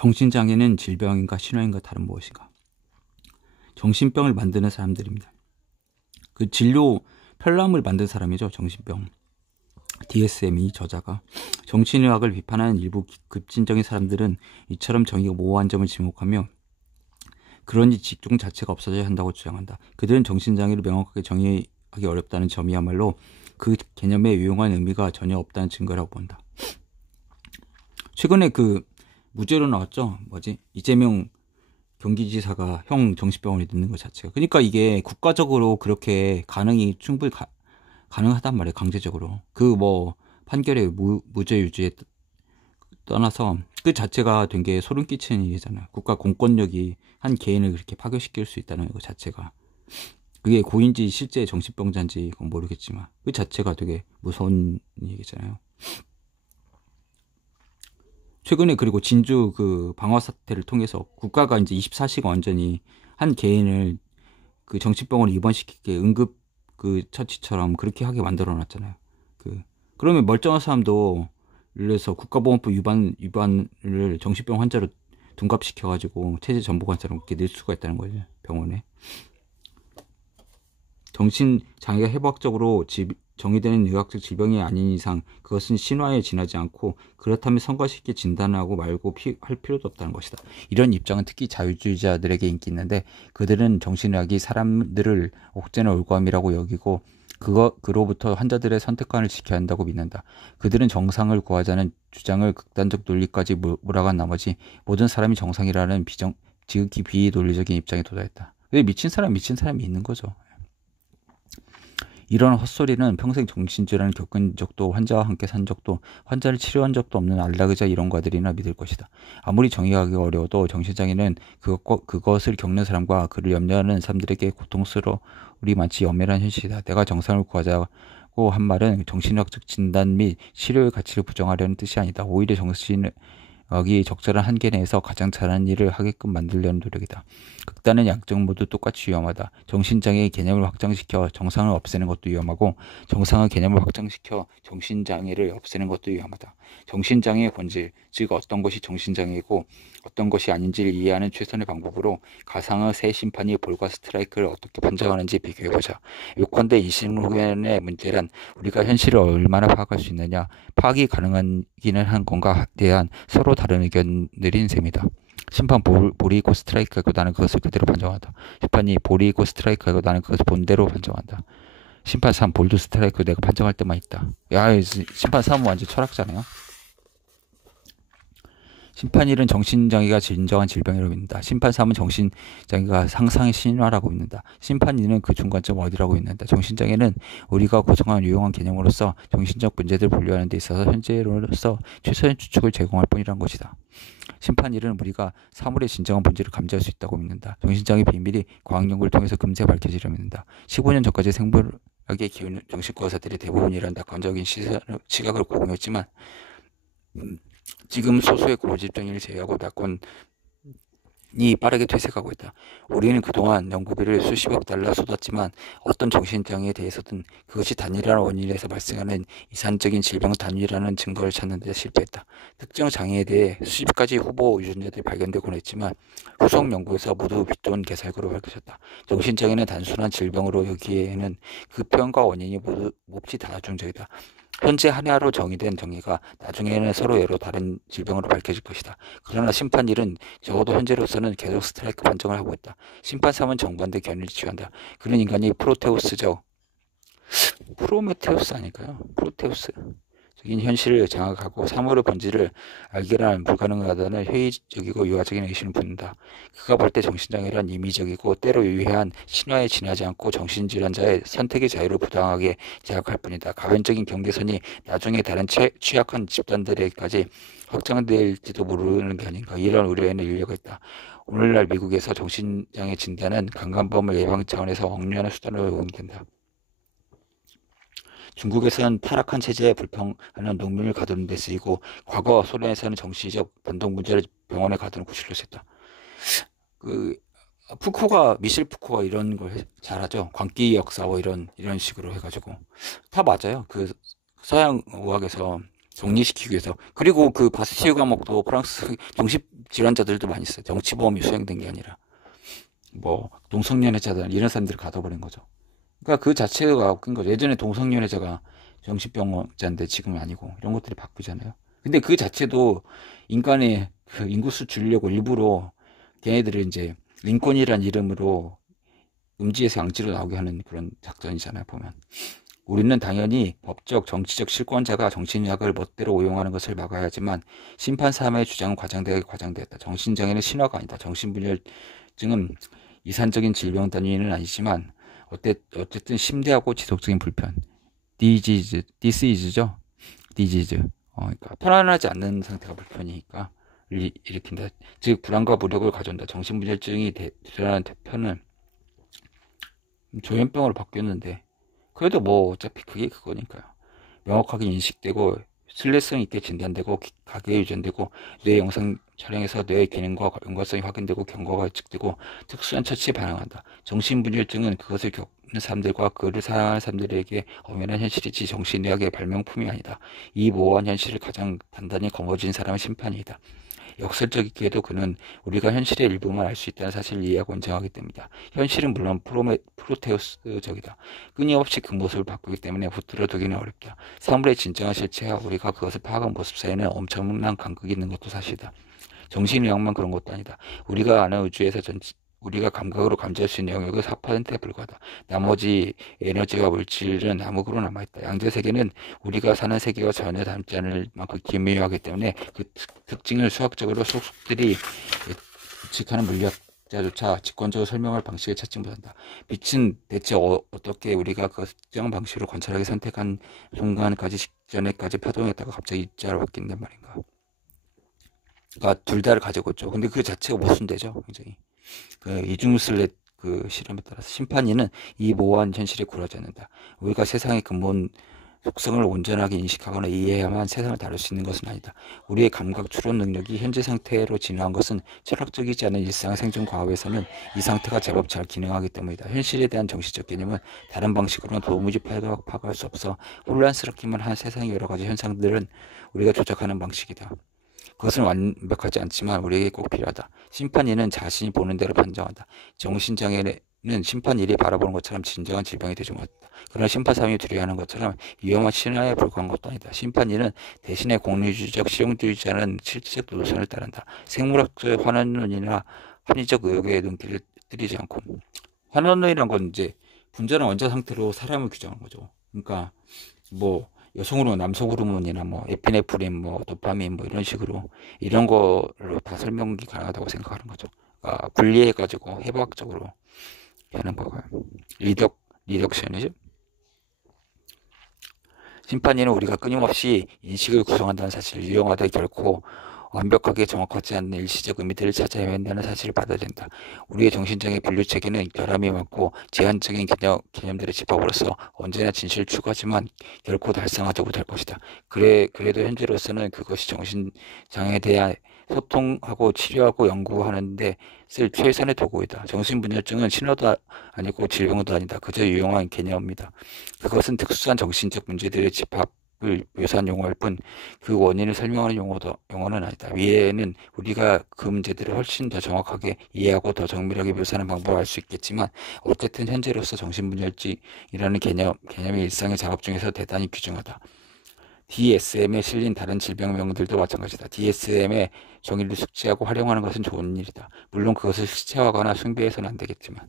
정신장애는 질병인가 신화인가 다른 무엇인가? 정신병을 만드는 사람들입니다. 그 진료 편람을 만든 사람이죠. 정신병. DSM-이 저자가. 정신의학을 비판하는 일부 급진적인 사람들은 이처럼 정의가 모호한 점을 지목하며 그러니 직종 자체가 없어져야 한다고 주장한다. 그들은 정신장애를 명확하게 정의하기 어렵다는 점이야말로 그 개념에 유용한 의미가 전혀 없다는 증거라고 본다. 최근에 그 무죄로 나왔죠. 이재명 경기지사가 형 정신병원에 넣는 것 자체가. 그러니까 이게 국가적으로 그렇게 가능이 충분히 가능하단 말이에요. 강제적으로. 판결의 무죄 유죄에 떠나서 그 자체가 된 게 소름 끼치는 일이잖아요. 국가 공권력이 한 개인을 그렇게 파괴시킬 수 있다는 것 자체가. 그게 고인지 실제 정신병자인지 그건 모르겠지만 그 자체가 되게 무서운 얘기잖아요. 최근에 그리고 진주 그 방화 사태를 통해서 국가가 이제 24시간 완전히 한 개인을 그 정신병원에 입원시키게 응급 그 처치처럼 그렇게 하게 만들어 놨잖아요. 그러면 멀쩡한 사람도 예를 들어서 국가보건법 위반을 정신병 환자로 둔갑시켜가지고 체제 전복환자로 이렇게 넣을 수가 있다는 거예요. 병원에. 정신장애가 해부학적으로 정의되는 의학적 질병이 아닌 이상 그것은 신화에 지나지 않고 그렇다면 성과쉽게 진단하고 말고 할 필요도 없다는 것이다. 이런 입장은 특히 자유주의자들에게 인기 있는데 그들은 정신의학이 사람들을 옥죄는 올감이라고 여기고 그로부터 환자들의 선택권을 지켜야 한다고 믿는다. 그들은 정상을 구하자는 주장을 극단적 논리까지 몰아간 나머지 모든 사람이 정상이라는 지극히 비논리적인 입장에 도달했다. 근데 미친 사람이 있는 거죠. 이런 헛소리는 평생 정신질환을 겪은 적도 환자와 함께 산 적도 환자를 치료한 적도 없는 안락의자 이론가들이나 믿을 것이다. 아무리 정의하기가 어려워도 정신장애는 그것을 겪는 사람과 그를 염려하는 사람들에게 고통스러울이 많지 엄밀한 현실이다. 내가 정상을 구하자고 한 말은 정신학적 진단 및 치료의 가치를 부정하려는 뜻이 아니다. 오히려 정신학이 적절한 한계 내에서 가장 잘하는 일을 하게끔 만들려는 노력이다. 극단의 양쪽 모두 똑같이 위험하다. 정신장애의 개념을 확장시켜 정상을 없애는 것도 위험하고 정상의 개념을 확장시켜 정신장애를 없애는 것도 위험하다. 정신장애의 본질, 즉 어떤 것이 정신장애이고 어떤 것이 아닌지를 이해하는 최선의 방법으로 가상의 새 심판이 볼과 스트라이크를 어떻게 판정하는지 비교해보자. 요컨대 이신후견의 문제란 우리가 현실을 얼마나 파악할 수 있느냐, 파악이 가능하기는 한 건가에 대한 서로 다른 의견들인 셈이다. 심판 볼이 있고 스트라이크하고 나는 그것을 그대로 판정한다. 심판이 볼이 있고 스트라이크하고 나는 그것을 본대로 판정한다. 심판 3 볼도 스트라이크 내가 판정할 때만 있다. 야, 심판 3은 완전 철학자네요. 심판 1은 정신장애가 진정한 질병이라고 믿는다. 심판 3은 정신장애가 상상의 신화라고 믿는다. 심판 2는 그 중간점 어디라고 믿는다. 정신장애는 우리가 구성한 유용한 개념으로서 정신적 문제들을 분류하는 데 있어서 현재로서 최선의 추측을 제공할 뿐이란 것이다. 심판 1은 우리가 사물의 진정한 본질을 감지할 수 있다고 믿는다. 정신장애 비밀이 과학연구를 통해서 금세 밝혀지려 믿는다. 15년 전까지 생물학에 기우는 정신과 의사들이 대부분 이런 낙관적인 시각을 공유했지만 지금 소수의 고집병을 제외하고 낙관이 빠르게 퇴색하고 있다. 우리는 그동안 연구비를 수십억 달러 쏟았지만 어떤 정신장애에 대해서든 그것이 단일한 원인에서 발생하는 이산적인 질병 단위라는 증거를 찾는 데 실패했다. 특정 장애에 대해 수십 가지 후보 유전자들이 발견되곤 했지만 후속 연구에서 모두 빗돈 개살구로 밝혀졌다. 정신장애는 단순한 질병으로 여기에는 그 표현과 원인이 모두 몹시 다중적이다. 현재 하나로 정의된 정의가 나중에는 서로 여러 다른 질병으로 밝혀질 것이다. 그러나 심판 1은 적어도 현재로서는 계속 스트라이크 판정을 하고 있다. 심판 3은 정반대 견해를 취한다. 그런 인간이 프로테우스죠. 프로메테우스 아닐까요? 프로테우스. 적인 현실을 장악하고 사물의 본질을 알기란 불가능하다는 회의적이고 유화적인 의심을 품는다. 그가 볼 때 정신장애란 임의적이고 때로 유해한 신화에 지나지 않고 정신질환자의 선택의 자유를 부당하게 제약할 뿐이다. 가변적인 경계선이 나중에 다른 취약한 집단들에게까지 확장될지도 모르는 게 아닌가. 이런 우려에는 인류가 있다. 오늘날 미국에서 정신장애 진단은 강간범을 예방 차원에서 억류하는 수단으로 이용된다. 중국에서는 타락한 체제에 불평하는 농민을 가두는 데 쓰이고 과거 소련에서는 정치적 반동 문제를 병원에 가두는 구실로 썼다. 미셸 푸코가 이런 걸 잘하죠. 광기 역사 이런 식으로 해가지고 다 맞아요. 그 서양 의학에서 정리시키기 위해서. 그리고 그 바스티유 감옥도 프랑스 정신질환자들도 많이 있어요. 정치보험이 수행된 게 아니라 뭐 동성연애자들 이런 사람들을 가둬버린 거죠. 그러니까 그 자체가 웃긴 거죠. 예전에 동성연애자가 정신병자인데 지금은 아니고 이런 것들이 바뀌잖아요. 근데 그 자체도 인간의 그 인구수 줄이려고 일부러 걔네들을 이제 링컨이란 이름으로 음지에서 양지로 나오게 하는 그런 작전이잖아요, 보면. 우리는 당연히 법적, 정치적 실권자가 정신의학을 멋대로 오용하는 것을 막아야 하지만 심판 사람의 주장은 과장되었다. 정신장애는 신화가 아니다. 정신분열증은 이산적인 질병 단위는 아니지만 어쨌든 심대하고 지속적인 불편, 디시즈죠. 디지즈. 그러니까 편안하지 않는 상태가 불편이니까 일으킨다. 즉 불안과 무력을 가져온다. 정신분열증이 드러나는 대표는 조현병으로 바뀌었는데 그래도 뭐 어차피 그게 그거니까요. 명확하게 인식되고 신뢰성 있게 진단되고 가계에 유전되고 뇌 영상 촬영에서 뇌의 기능과 연관성이 확인되고 경과가 예측되고 특수한 처치에 반응한다. 정신분열증은 그것을 겪는 사람들과 그를 사랑하는 사람들에게 엄연한 현실이지 정신의학의 발명품이 아니다. 이 모호한 현실을 가장 단단히 거머쥔 사람은 심판이다. 역설적이게도 그는 우리가 현실의 일부만 알 수 있다는 사실을 이해하고 인정하기 때문이다. 현실은 물론 프로테우스적이다. 끊임없이 그 모습을 바꾸기 때문에 붙들어 두기는 어렵다. 사물의 진정한 실체와 우리가 그것을 파악한 모습 사이에는 엄청난 간극이 있는 것도 사실이다. 정신의학만 그런 것도 아니다. 우리가 아는 우주에서 우리가 감각으로 감지할 수 있는 영역은 4%에 불과하다. 나머지 에너지와 물질은 암흑으로 남아있다. 양자세계는 우리가 사는 세계와 전혀 닮지 않을 만큼 기묘하기 때문에 그 특징을 수학적으로 속속들이 예측하는 물리학자조차 직관적으로 설명할 방식을 찾지 못한다. 빛은 대체 어떻게 우리가 그 특정한 방식으로 관찰하게 선택한 순간까지 직전에까지 파동했다가 갑자기 입자로 바뀐단 말인가. 그러니까 둘 다를 가지고 있죠. 근데 그 자체가 모순되죠. 굉장히. 그 이중슬렛 그 실험에 따라서 심판이는 이 모호한 현실에 굴하지 않는다. 우리가 세상의 근본 속성을 온전하게 인식하거나 이해해야만 세상을 다룰 수 있는 것은 아니다. 우리의 감각 추론 능력이 현재 상태로 진화한 것은 철학적이지 않은 일상 생존 과학에서는 이 상태가 제법 잘 기능하기 때문이다. 현실에 대한 정신적 개념은 다른 방식으로는 도무지 파악할 수 없어 혼란스럽기만 한 세상의 여러 가지 현상들은 우리가 조작하는 방식이다. 그것은 완벽하지 않지만 우리에게 꼭 필요하다. 심판인은 자신이 보는 대로 판정한다. 정신장애는 심판일이 바라보는 것처럼 진정한 질병이 되지 못한다. 그러나 심판사람이 두려워하는 것처럼 위험한 신화에 불과한 것도 아니다. 심판인은 대신에 공리주의적 실용주의자는 실질적 노선을 따른다. 생물학적 환원론이나 합리적 의혹의 눈길을 뜨리지 않고. 환원론이란 건 이제 분자는 원자 상태로 사람을 규정하는 거죠. 그러니까 뭐 여성 호르몬, 남성 호르몬이나 뭐 에피네프린, 뭐 도파민, 뭐 이런 식으로 이런 거로 다 설명이 가능하다고 생각하는 거죠. 그러니까 분리해가지고 해부학적으로 하는 거고요. 리덕션이죠. 심판이는 우리가 끊임없이 인식을 구성한다는 사실을 유용하되 결코 완벽하게 정확하지 않는 일시적 의미들을 찾아 헤맨다는 사실을 받아들인다. 우리의 정신장애 분류 체계는 결함이 많고 제한적인 개념들의 집합으로서 언제나 진실을 추구하지만 결코 달성하지 못할 것이다. 그래도 현재로서는 그것이 정신장애에 대한 소통하고 치료하고 연구하는데 쓸 최선의 도구이다. 정신분열증은 신호도 아니고 질병도 아니다. 그저 유용한 개념입니다. 그것은 특수한 정신적 문제들의 집합을 묘사한 용어일 뿐 그 원인을 설명하는 용어는 아니다. 위에는 우리가 그 문제들을 훨씬 더 정확하게 이해하고 더 정밀하게 묘사하는 방법을 알 수 있겠지만 어쨌든 현재로서 정신분열증이라는 개념이 일상의 작업 중에서 대단히 귀중하다. DSM에 실린 다른 질병명들도 마찬가지다. DSM의 정의를 숙지하고 활용하는 것은 좋은 일이다. 물론 그것을 실체화하거나 숭배해서는 안 되겠지만.